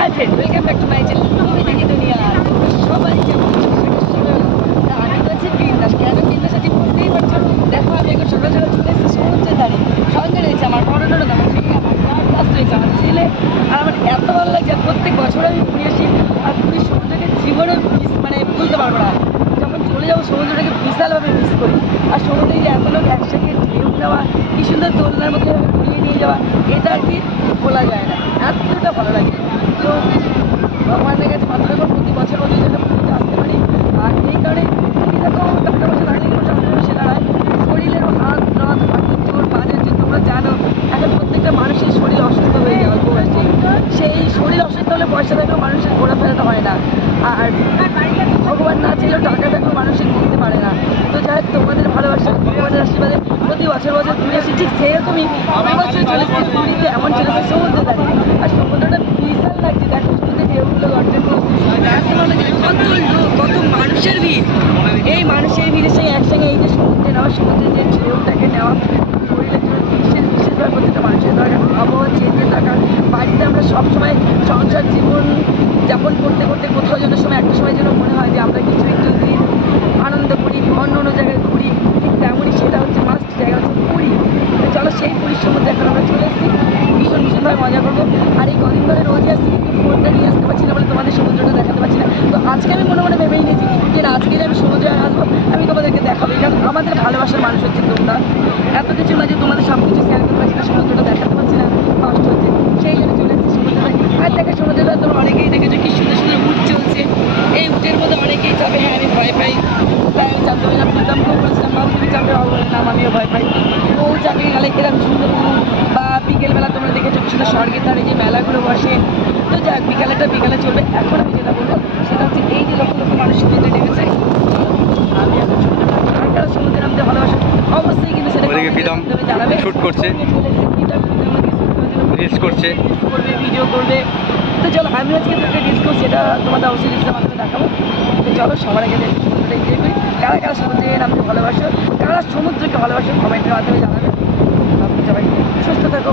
Hi friend welcome back to my channel তুমি দেখি দুনিয়া। সবাই কেমন? আমি তো আছি বিন্দাস। কেন বিন্দাস আছি বুঝতেই পারছ দেখো আমি এখন সকাল সকাল চলে এসেছি সমুদ্রের ধারে। সঙ্গে রয়েছে আমার বড় নড় আমার মেয়ে আমার রয়েছে আমার ছেলে। আর আমার এত ভালো লাগছে প্রত্যেক বছর আমি পুরী আসি। আর পুরীর সমুদ্রকে জীবনে মানে ভুলতে পারব না। যখন চলে যাব সমুদ্রটাকে বিশালভাবে মিস করি। আর সমুদ্রে এত লোক একসাথে ঢেউ নেওয়া কি সুন্দর দোলনার মধ্যে ঘুরিয়ে নিয়ে যাওয়া এটা আর কি বলা যায় না। এতটা ভালো লাগে। তো ভগবানের কাছে মাত্র করে প্রতি বছর বছর যেন পুরীতে আসতে পারি। আর এই কারণে দেখো টাকা পয়সা থাকলে কিন্তু টাকা পয়সা দাঁড়ায় শরীরেরও হাত হাঁটুর জোর পাঁচের জোর তোমরা জানো, এখন প্রত্যেকটা মানুষের শরীর অসুস্থ হয়ে অল্প বয়সে সেই শরীর অসুস্থ হলে পয়সা থাকলেও মানুষের ঘোরাফেরাটা হয় না। আর ভগবান না চাইলেও টাকা থাকলেও মানুষের ঘুরতে পারে না। তো যাই হোক, তোমাদের ভালোবাসা ভগবানের আশীর্বাদে প্রতি বছর বছর ঘুরে আসি। ঠিক সেরকমই আমি বছর চলে এসেছি পুরীতে এমন চলে এসেছি সমুদ্র দাঁড়িয়ে আর সমুদ্রটা বিশাল লাগছে দেখো সমুদ্রে ঢেউগুলো গর্জন করছে এত ভালো লাগছে কত লোক কত মানুষের ভিড় এই মানুষের ভিড়ের সঙ্গে একসঙ্গে এই যে সমুদ্রে নেওয়া সমুদ্রের যে ঢেউটাকে নেওয়া শরীরের জন্য বিশেষ বিশেষভাবে প্রত্যেকটা মানুষের দরকার আবহাওয়া চেঞ্জের দরকার বাড়িতে আমরা সবসময় সংসার জীবন যাপন করতে করতে কোথাও যেন সময়, একটা সময় যেন মনে হয় যে আমরা কিছু একটু দিন আনন্দ করি, অন্য অন্য জায়গায় ঘুরি, ঠিক তেমনই সেটা হচ্ছে মাস্ট জায়গা হচ্ছে পুরী। চলো সেই পুরীর সমুদ্রে এখন আমরা চলে এসেছি। ভীষণ, ভীষণভাবে মজা করব। আর এই কদিন ধরে রোজই আসছি কিন্তু ফোনটা নিয়ে আসতে পারছি না বলে তোমাদের সমুদ্রটা দেখাতে পারছি না। তো আজকে আমি মনে মনে ভেবেই নিয়েছি যে আজকে যে আমি সমুদ্রে আসব, আমি তোমাদেরকে দেখাবো। কারণ আমাদের ভালোবাসার মানুষ হচ্ছে তোমরা। এত কিছু মাঝে তোমাদের সব কিছু শেয়ার করতে পারছি না, সমুদ্রটা দেখাতে পারছি না, কষ্ট হচ্ছে। সেই জন্য চলে দেখে সমুদ্রটা তোমরা অনেকেই দেখেছ কি সুন্দর সুন্দর উঠ চলছে। এই উটের মধ্যে অনেকেই যাবে হ্যাঁ আমি ভয় পাই। তাই আমি চাপতে পারি না প্রীতম কেউ বলেছিলাম বাবু তুমি চাপে নাম আমিও ভয় পাই। ও চাকরি গেলে এরকম সুন্দর উট বা বিকেলবেলা তোমরা দেখেছ কি সুন্দর স্বর্গের ধারে যে মেলাগুলো বসে। তো যাক বিকালেটা বিকালে চলবে এখন আমি যেটা বলব সেটা হচ্ছে এই যে লক্ষ লক্ষ মানুষ সমুদ্রে নেমেছে আমি এখন সমুদ্রে সমুদ্রে নামতে ভালোবাসে। অবশ্যই কিন্তু সেটা জানাবে। shoot করছে। রিলস করছে। ভিডিও করবে। তো চলো, আমি আজকে দুটো একটা ডিস্কো সেটা তোমাদের অবশ্যই রিলসের মাধ্যমে দেখাবো। তো চলো, সবার আগে সমুদ্রে এনজয় করি। কারা কারা সমুদ্রে নামতে ভালোবাসো? কারা সমুদ্রকে ভালোবাসো? কমেন্টের মাধ্যমে জানাবে। সবাই সুস্থ থাকো।